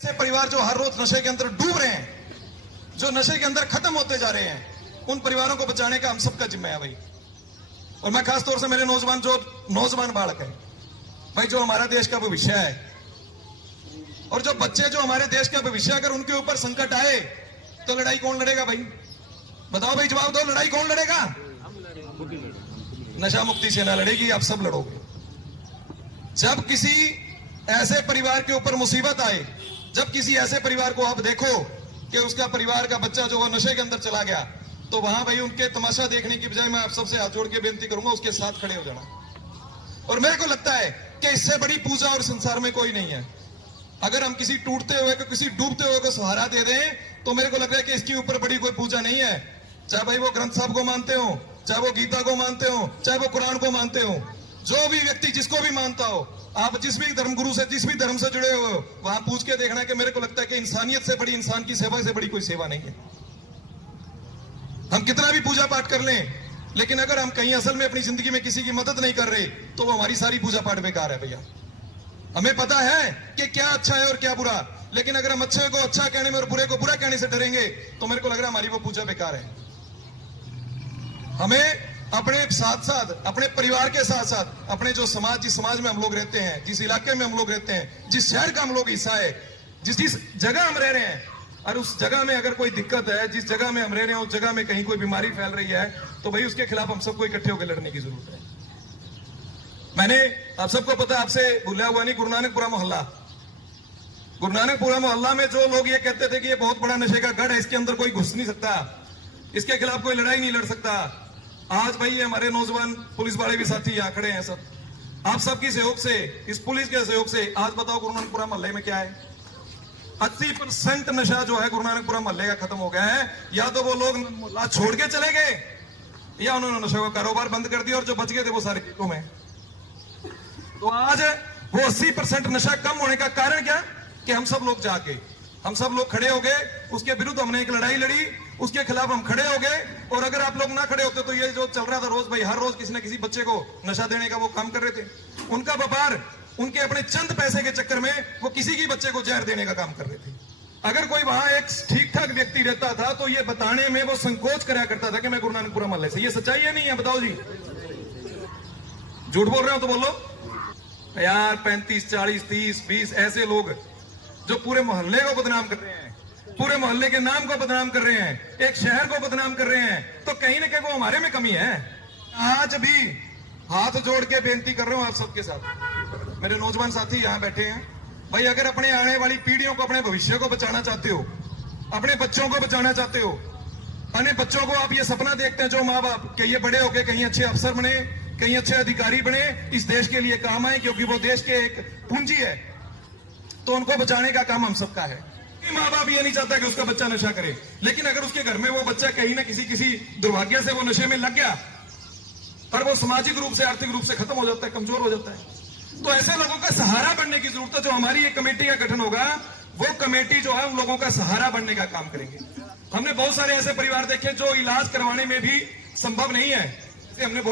ऐसे परिवार जो हर रोज नशे के अंदर डूब रहे हैं, जो नशे के अंदर खत्म होते जा रहे हैं, उन परिवारों को बचाने का हम सबका जिम्मा है भाई। और मैं खास तौर से मेरे नौजवान बालक है भाई, जो हमारा देश का भविष्य है, और जो बच्चे जो हमारे देश का भविष्य, अगर उनके ऊपर संकट आए तो लड़ाई कौन लड़ेगा भाई? बताओ भाई, जवाब दो, लड़ाई कौन लड़ेगा? नशा मुक्ति सेना लड़ेगी, आप सब लड़ोगे। जब किसी ऐसे परिवार के ऊपर मुसीबत आए, जब किसी ऐसे परिवार को आप देखो कि उसका परिवार का बच्चा जो है नशे के अंदर चला गया, तो वहां भाई उनके तमाशा देखने की बजाय मैं आप सबसे हाथ जोड़ के बेनती करूंगा, उसके साथ खड़े हो जाना। और मेरे को लगता है कि इससे बड़ी पूजा और संसार में कोई नहीं है। अगर हम किसी टूटते हुए को, किसी डूबते हुए को सहारा दे दें, तो मेरे को लग रहा है कि इसके ऊपर बड़ी कोई पूजा नहीं है। चाहे भाई वो ग्रंथ साहब को मानते हो, चाहे वो गीता को मानते हो, चाहे वो कुरान को मानते हो, जो भी व्यक्ति जिसको भी मानता हो, आप जिस भी धर्मगुरु से, जिस भी धर्म से जुड़े हुए हो, वहां पूछ के देखना कि मेरे को लगता है कि इंसानियत से बड़ी, इंसान की सेवा से बड़ी कोई सेवा नहीं है। हम कितना भी पूजा पाठ कर लें, लेकिन अगर हम कहीं असल में अपनी जिंदगी में किसी की मदद नहीं कर रहे, तो वो हमारी सारी पूजा पाठ बेकार है भैया। हमें पता है कि क्या अच्छा है और क्या बुरा, लेकिन अगर हम अच्छे को अच्छा कहने में और बुरे को बुरा कहने से डरेंगे, तो मेरे को लग रहा है हमारी वो पूजा बेकार है। हमें अपने साथ साथ, अपने परिवार के साथ साथ, अपने जो समाज, जिस समाज में हम लोग रहते हैं, जिस इलाके में हम लोग रहते हैं, जिस शहर का हम लोग हिस्सा है, जिस जगह हम रह रहे हैं, और उस जगह में अगर कोई दिक्कत है, जिस जगह में हम रह रहे हैं उस जगह में कहीं कोई बीमारी फैल रही है, तो भाई उसके खिलाफ हम सबको इकट्ठे होकर लड़ने की जरूरत है। मैंने, आप सबको पता है, आपसे भूला हुआ नहीं, गुरु नानकपुरा मोहल्ला, गुरु नानकपुरा मोहल्ला में जो लोग ये कहते थे कि ये बहुत बड़ा नशे का गढ़ है, इसके अंदर कोई घुस नहीं सकता, इसके खिलाफ कोई लड़ाई नहीं लड़ सकता, आज भाई ये हमारे नौजवान पुलिस वाले भी साथी यहाँ खड़े हैं, सब आप सबकी सहयोग से, इस पुलिस के सहयोग से, आज बताओ गुरु नानकपुरा मोहल्ले में क्या है? 80% नशा जो है गुरु नानकपुरा मोहल्ले का खत्म हो गया है। या तो वो लोग मोहल्ला छोड़ के चले गए, या उन्होंने नशे का कारोबार बंद कर दिया, और जो बच गए थे वो सारे जेलों में। तो आज वो 80% नशा कम होने का कारण क्या? कि हम सब लोग जाके, हम सब लोग खड़े हो गए, उसके विरुद्ध हमने एक लड़ाई लड़ी, उसके खिलाफ हम खड़े हो गए। और अगर आप लोग ना खड़े होते तो ये जो चल रहा था रोज भाई, हर रोज किसी न किसी बच्चे को नशा देने का वो काम कर रहे थे, उनका व्यापार, उनके अपने चंद पैसे के चक्कर में वो किसी की बच्चे को जहर देने का काम कर रहे थे। अगर कोई वहां एक ठीक ठाक व्यक्ति रहता था तो ये बताने में वो संकोच कराया करता था कि मैं गुरु नानकपुरा मोहल्ले से। ये सच्चाई है नहीं है? बताओ जी, झूठ बोल रहे हो तो बोलो यार। 35, 40, 30, 20 ऐसे लोग जो पूरे मोहल्ले को बदनाम कर रहे हैं, पूरे मोहल्ले के नाम को बदनाम कर रहे हैं, एक शहर को बदनाम कर रहे हैं, तो कहीं ना कहीं वो हमारे में कमी है। आज भी हाथ जोड़ के बेनती कर रहा हूं आप सबके साथ, मेरे नौजवान साथी यहां बैठे हैं भाई, अगर अपने आने वाली पीढ़ियों को, अपने भविष्य को बचाना चाहते हो, अपने बच्चों को बचाना चाहते हो, अपने बच्चों को आप ये सपना देखते हैं जो माँ बाप कि ये बड़े होके कहीं अच्छे अफसर बने, कहीं अच्छे अधिकारी बने, इस देश के लिए काम आए, क्योंकि वो देश के एक पूंजी है, तो उनको बचाने का काम हम सबका है। माँ बाप ये नहीं चाहता कि उसका बच्चा नशा करे, लेकिन अगर उसके घर में वो बच्चा कहीं ना किसी दुर्भाग्य से वो नशे में लग गया, पर वो सामाजिक रूप से, आर्थिक रूप से खत्म हो जाता है, कमजोर हो जाता है, तो ऐसे लोगों का सहारा बनने की जरूरत है। जो हमारी एक कमेटी का गठन होगा, वो कमेटी जो है उन लोगों का सहारा बनने का काम करेंगे। हमने बहुत सारे ऐसे परिवार देखे जो इलाज करवाने में भी संभव नहीं है, हमने बहुत